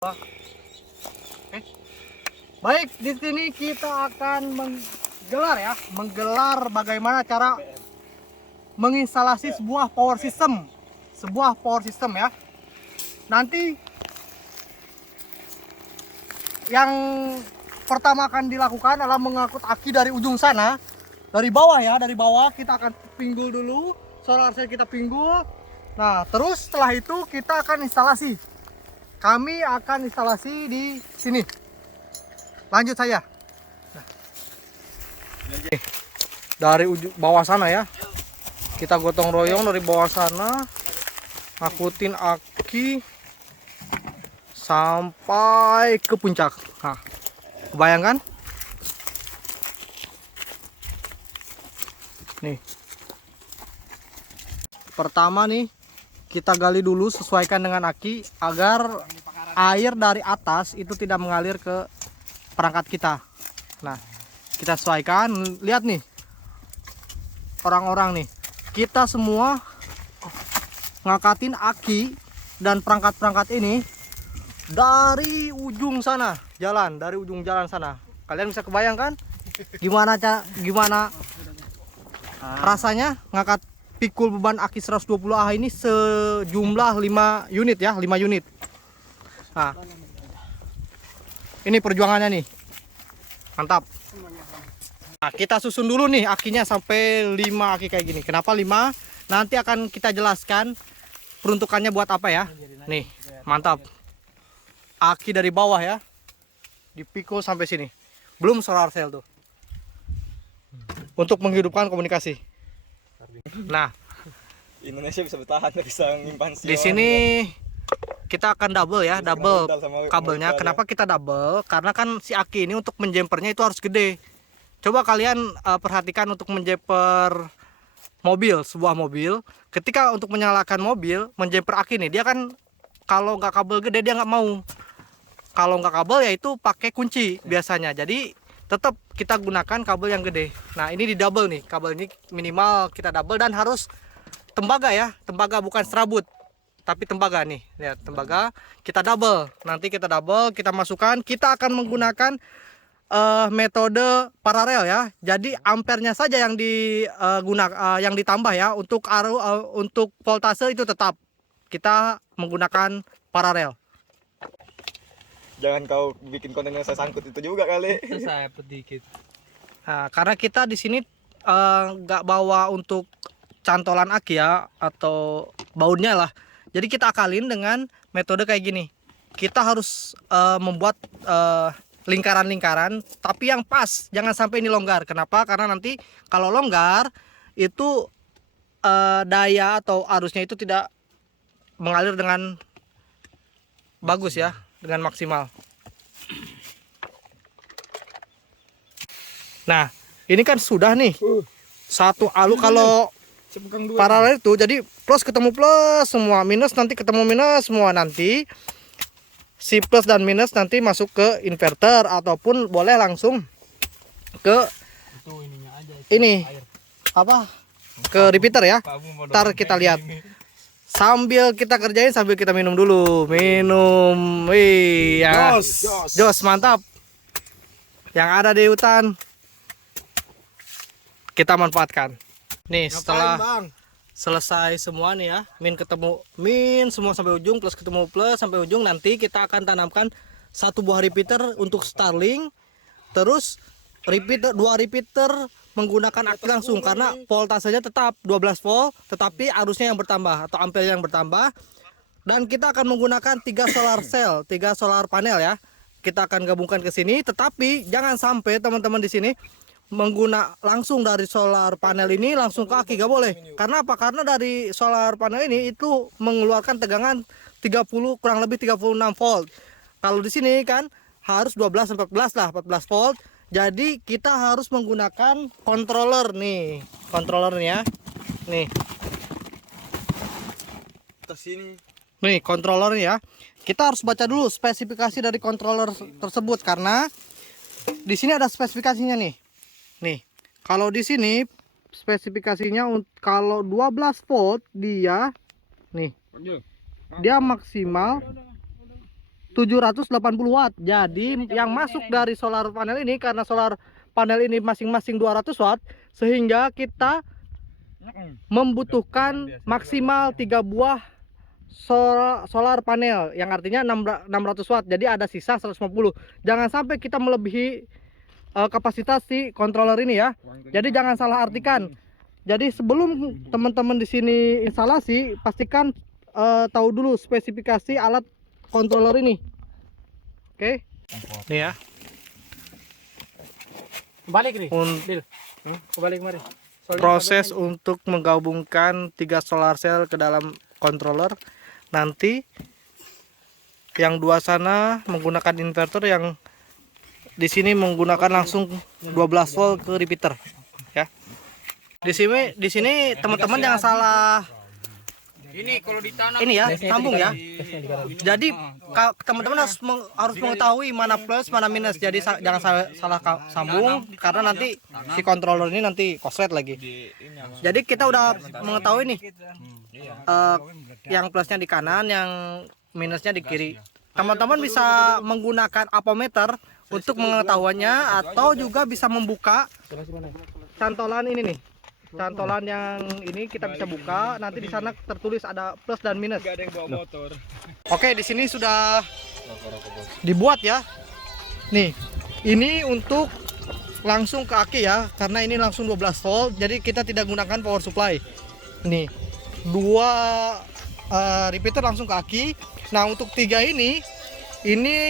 Oke. Baik, di sini kita akan menggelar bagaimana cara menginstalasi sebuah power system ya. Nanti yang pertama akan dilakukan adalah mengangkut aki dari ujung sana, dari bawah ya, dari bawah kita akan pinggul dulu, solar cell kita pinggul. Nah, terus setelah itu kita akan instalasi. Kami akan instalasi di sini. Lanjut saya. Nah, dari ujung bawah sana ya. Kita gotong royong dari bawah sana, ngangkutin aki sampai ke puncak. Nah, kebayangkan? Nih. Pertama nih, kita gali dulu sesuaikan dengan aki agar air dari atas itu tidak mengalir ke perangkat kita. Nah, kita sesuaikan. Lihat nih, orang-orang nih, kita semua ngangkatin aki dan perangkat-perangkat ini dari ujung sana, dari ujung jalan sana. Kalian bisa kebayangkan gimana rasanya ngangkat pikul beban aki 120 Ah ini sejumlah 5 unit ya, 5 unit. Nah, ini perjuangannya nih. Mantap. Nah, kita susun dulu nih akinya sampai 5 aki kayak gini. Kenapa 5? Nanti akan kita jelaskan peruntukannya buat apa ya. Nih, mantap. Aki dari bawah ya. Dipikul sampai sini. Belum solar cell tuh. Untuk menghidupkan komunikasi. Nah, Indonesia bisa bertahan, bisa nyimpan di sini kita akan double ya, double kabelnya. Kenapa kita double? Karena kan si aki ini untuk menjempernya itu harus gede. Coba kalian perhatikan untuk menjemper mobil, sebuah mobil. Ketika untuk menyalakan mobil, menjemper aki nih, dia kan kalau nggak kabel gede dia nggak mau. Kalau nggak kabel ya itu pakai kunci biasanya. Jadi tetap kita gunakan kabel yang gede. Nah, ini di double nih, kabel ini minimal kita double dan harus tembaga ya, tembaga bukan serabut, tapi tembaga nih, lihat tembaga kita double. Nanti kita double, kita masukkan, kita akan menggunakan metode paralel ya. Jadi ampernya saja yang yang ditambah ya. Untuk voltase itu tetap kita menggunakan paralel. Jangan kau bikin konten yang saya sangkut itu juga kali. Itu saya pedikit. Nah, karena kita di sini nggak bawa untuk cantolan aki ya atau bautnya lah. Jadi kita akalin dengan metode kayak gini. Kita harus membuat lingkaran-lingkaran tapi yang pas, jangan sampai ini longgar. Kenapa? Karena nanti kalau longgar itu daya atau arusnya itu tidak mengalir dengan bagus ya, dengan maksimal. Nah, ini kan sudah nih satu alu. Kalau paralel itu jadi plus ketemu plus semua, minus nanti ketemu minus semua. Nanti si plus dan minus nanti masuk ke inverter ataupun boleh langsung ke ini apa, ke repeater ya. Ntar kita lihat sambil kita kerjain, sambil kita minum dulu. Minum, wih ya, jos mantap. Yang ada di hutan kita manfaatkan. Nih, setelah selesai semua nih ya, min ketemu min semua sampai ujung, plus ketemu plus sampai ujung, nanti kita akan tanamkan satu buah repeater untuk Starlink. Terus repeater, 2 repeater menggunakan aki langsung karena voltasenya tetap 12 volt, tetapi arusnya yang bertambah atau ampere yang bertambah. Dan kita akan menggunakan 3 solar cell, 3 solar panel ya. Kita akan gabungkan ke sini, tetapi jangan sampai teman-teman di sini menggunakan langsung dari solar panel ini langsung ke aki, gak boleh. Karena apa? Karena dari solar panel ini itu mengeluarkan tegangan 30 kurang lebih 36 volt. Kalau di sini kan harus 12 14 lah, 14 volt. Jadi kita harus menggunakan controller nih, controllernya nih. Sini. Nih controllernya ya. Kita harus baca dulu spesifikasi dari controller tersebut karena di sini ada spesifikasinya nih. Nih, kalau di sini spesifikasinya kalau 12 volt dia nih. Dia maksimal 780 watt. Jadi yang masuk dari solar panel ini, karena solar panel ini masing-masing 200 watt, sehingga kita membutuhkan maksimal 3 buah solar panel, yang artinya 600 watt. Jadi ada sisa 150. Jangan sampai kita melebihi kapasitas si controller ini ya. Jadi jangan salah artikan. Jadi sebelum teman-teman di sini instalasi, pastikan tahu dulu spesifikasi alat controller ini. Oke. Nih ya. Balik nih. Bil. Kembali kemari. Proses untuk menggabungkan 3 solar cell ke dalam controller. Nanti yang 2 sana menggunakan inverter, yang di sini menggunakan langsung 12 volt ke repeater ya. Di sini teman-teman jangan salah. Ini kalau ditanam Ini ya, sambung ya. Jadi teman-teman harus mengetahui mana plus, mana minus. Jadi jangan salah sambung, karena nanti si controller ini nanti koslet lagi. Jadi kita udah mengetahui nih, yang plusnya di kanan, yang minusnya di kiri. Teman-teman bisa menggunakan apometer untuk mengetahuannya, atau juga bisa membuka cantolan ini nih. Cantolan yang ini kita bisa buka, nanti di sana tertulis ada plus dan minus. Gak ada yang bawa motor. Oke, di sini sudah dibuat ya. Nih, ini untuk langsung ke aki ya, karena ini langsung 12 volt, jadi kita tidak gunakan power supply. Nih, 2 repeater langsung ke aki. Nah, untuk 3 ini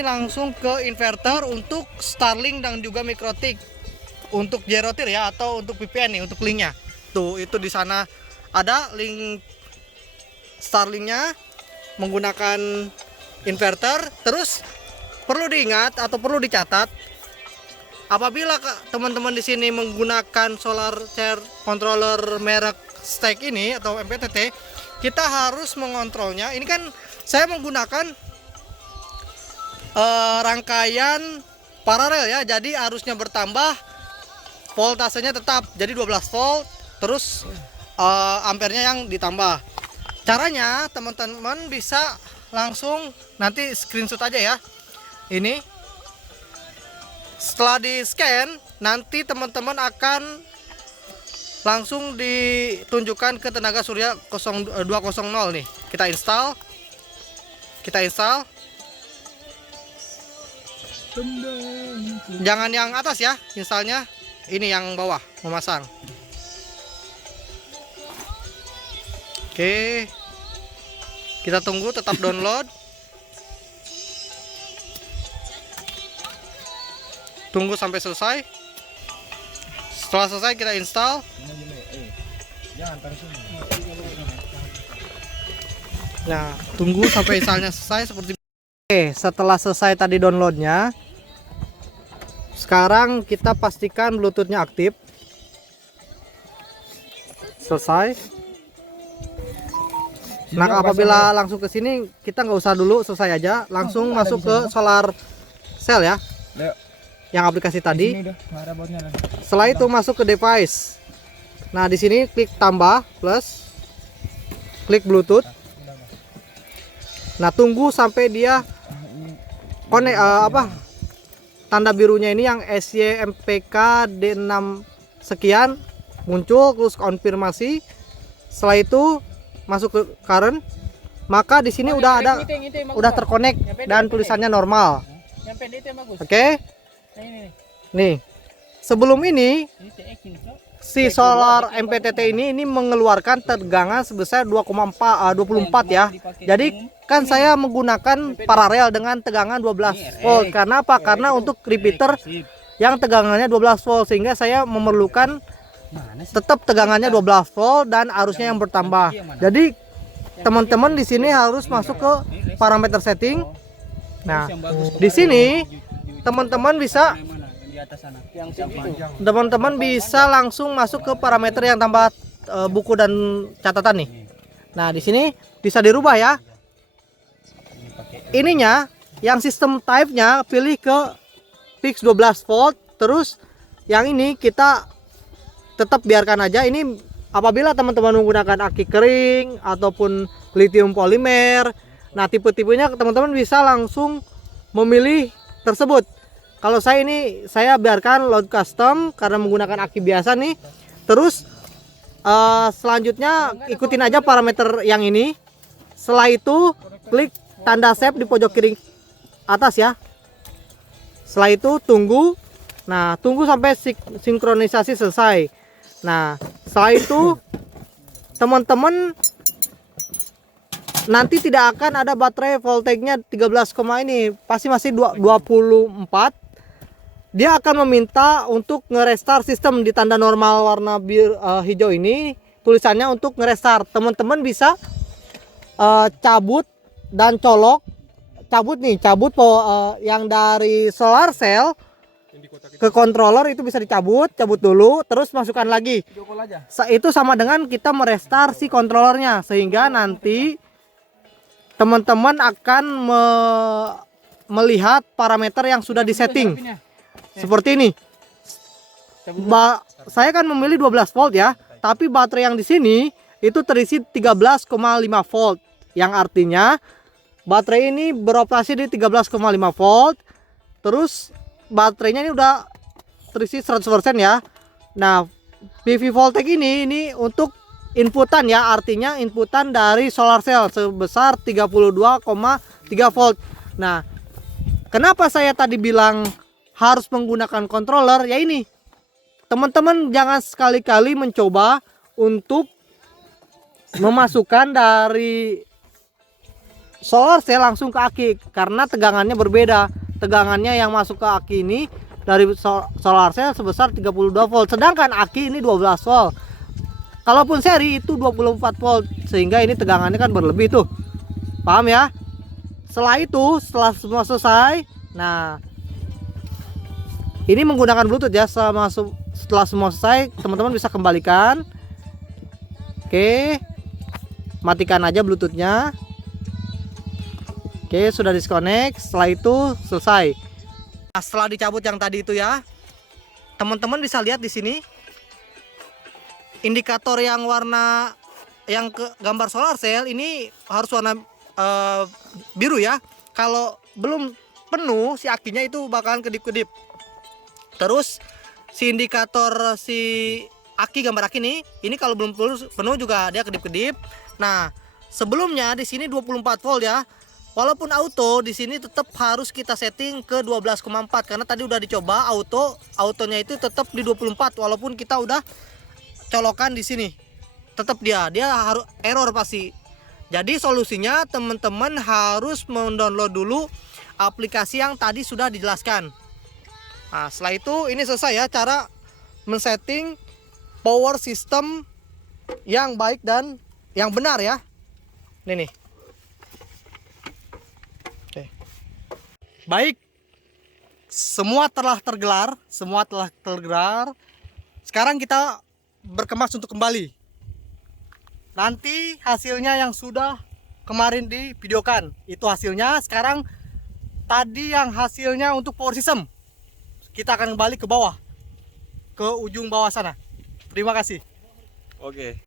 langsung ke inverter untuk Starlink dan juga Mikrotik. Untuk Jerotir ya, atau untuk VPN nih, untuk linknya. Tuh, itu di sana ada link Starlinknya menggunakan inverter. Terus perlu diingat atau perlu dicatat, apabila teman-teman di sini menggunakan solar chair controller merek Stack ini atau MPTT, kita harus mengontrolnya. Ini kan saya menggunakan rangkaian paralel ya, jadi arusnya bertambah, voltasenya tetap jadi 12 volt, terus ampernya yang ditambah. Caranya teman-teman bisa langsung nanti screenshot aja ya. Ini setelah di scan, nanti teman-teman akan langsung ditunjukkan ke tenaga surya 200 nih. Kita install. Jangan yang atas ya, misalnya ini yang bawah memasang. Oke, kita tunggu tetap download. Tunggu sampai selesai. Setelah selesai kita install. Nah, tunggu sampai installnya selesai seperti. Oke, setelah selesai tadi downloadnya, sekarang kita pastikan Bluetoothnya aktif. Selesai. Nah, apabila langsung ke sini, kita nggak usah dulu, selesai aja, langsung masuk ke solar cell ya, yang aplikasi tadi. Setelah itu masuk ke device. Nah, di sini klik tambah plus, klik Bluetooth. Nah, tunggu sampai dia connect, tanda birunya ini yang SYMPK D6 sekian muncul, terus konfirmasi. Setelah itu masuk ke current, maka di sini udah ada, udah terkonek dan tulisannya normal. Oke. Nih, sebelum ini si solar MPTT ini mengeluarkan tegangan sebesar 24 ya. Jadi kan saya menggunakan paralel dengan tegangan 12 volt. Karena apa? Karena untuk repeater yang tegangannya 12 volt, sehingga saya memerlukan tetap tegangannya 12 volt dan arusnya yang bertambah. Jadi teman-teman di sini harus masuk ke parameter setting. Nah, di sini teman-teman bisa langsung masuk ke parameter yang tambah buku dan catatan nih. Nah, di sini bisa dirubah ya. Ininya yang sistem type-nya pilih ke fix 12 volt, terus yang ini kita tetap biarkan aja. Ini apabila teman-teman menggunakan aki kering ataupun lithium polimer. Nah, tipe-tipenya teman-teman bisa langsung memilih tersebut. Kalau saya biarkan load custom karena menggunakan aki biasa nih. Terus selanjutnya ikutin aja parameter yang ini. Setelah itu klik tanda save di pojok kiri atas ya. Setelah itu tunggu. Nah, tunggu sampai sinkronisasi selesai. Nah, setelah itu teman-teman nanti tidak akan ada baterai voltage-nya 13, ini pasti masih 24. Dia akan meminta untuk nge-restart sistem di tanda normal warna hijau ini, tulisannya untuk nge-restart. Teman-teman bisa cabut dan colok. Cabut yang dari solar cell ke controller itu bisa cabut dulu, terus masukkan lagi. Itu sama dengan kita merestart si controllernya, sehingga nanti teman-teman akan melihat parameter yang sudah disetting. Seperti ini. Saya kan memilih 12 volt ya, tapi baterai yang di sini itu terisi 13,5 volt, yang artinya baterai ini beroperasi di 13,5 volt. Terus baterainya ini udah terisi 100% ya. Nah, PV voltage ini untuk inputan ya, artinya inputan dari solar cell sebesar 32,3 volt. Nah, kenapa saya tadi bilang harus menggunakan controller? Ya ini, teman-teman jangan sekali-kali mencoba untuk memasukkan dari solar cell langsung ke aki, karena tegangannya berbeda. Tegangannya yang masuk ke aki ini dari solar cell sebesar 32 volt, sedangkan aki ini 12 volt. Kalaupun seri itu 24 volt, sehingga ini tegangannya kan berlebih tuh. Paham ya? Setelah itu, setelah semua selesai, nah ini menggunakan Bluetooth ya. Setelah semua selesai, teman-teman bisa kembalikan. Oke, matikan aja Bluetoothnya. Oke, sudah disconnect. Setelah itu selesai. Nah, setelah dicabut yang tadi itu ya, teman-teman bisa lihat di sini indikator yang warna yang ke gambar solar cell ini harus warna biru ya. Kalau belum penuh si akinya itu bakalan kedip-kedip. Terus si indikator si aki, gambar aki ini kalau belum penuh juga dia kedip-kedip. Nah, sebelumnya di sini 24 volt ya. Walaupun auto, di sini tetap harus kita setting ke 12,4 karena tadi udah dicoba autonya itu tetap di 24 walaupun kita udah colokan di sini. Tetap dia harus error pasti. Jadi solusinya teman-teman harus mendownload dulu aplikasi yang tadi sudah dijelaskan. Nah, setelah itu ini selesai ya cara men-setting power system yang baik dan yang benar ya. Ini nih. Oke. Baik. Semua telah tergelar. Sekarang kita berkemas untuk kembali. Nanti hasilnya yang sudah kemarin divideokan itu hasilnya. Sekarang tadi yang hasilnya untuk power system. Kita akan kembali ke bawah, ke ujung bawah sana. Terima kasih. Oke.